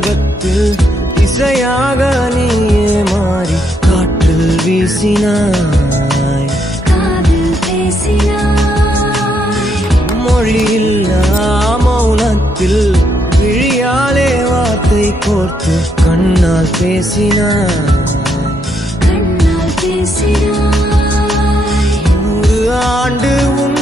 உலகத்தில் இசையாக நீயே மாறி காற்றில் வீசினாய், காதில் பேசினாய். மொழியில்லா மௌனத்தில் விழியாலே வார்த்தை கோர்த்து கண்ணால் பேசினாய், கண்ணால் பேசினாய். 100 ஆண்டு உன்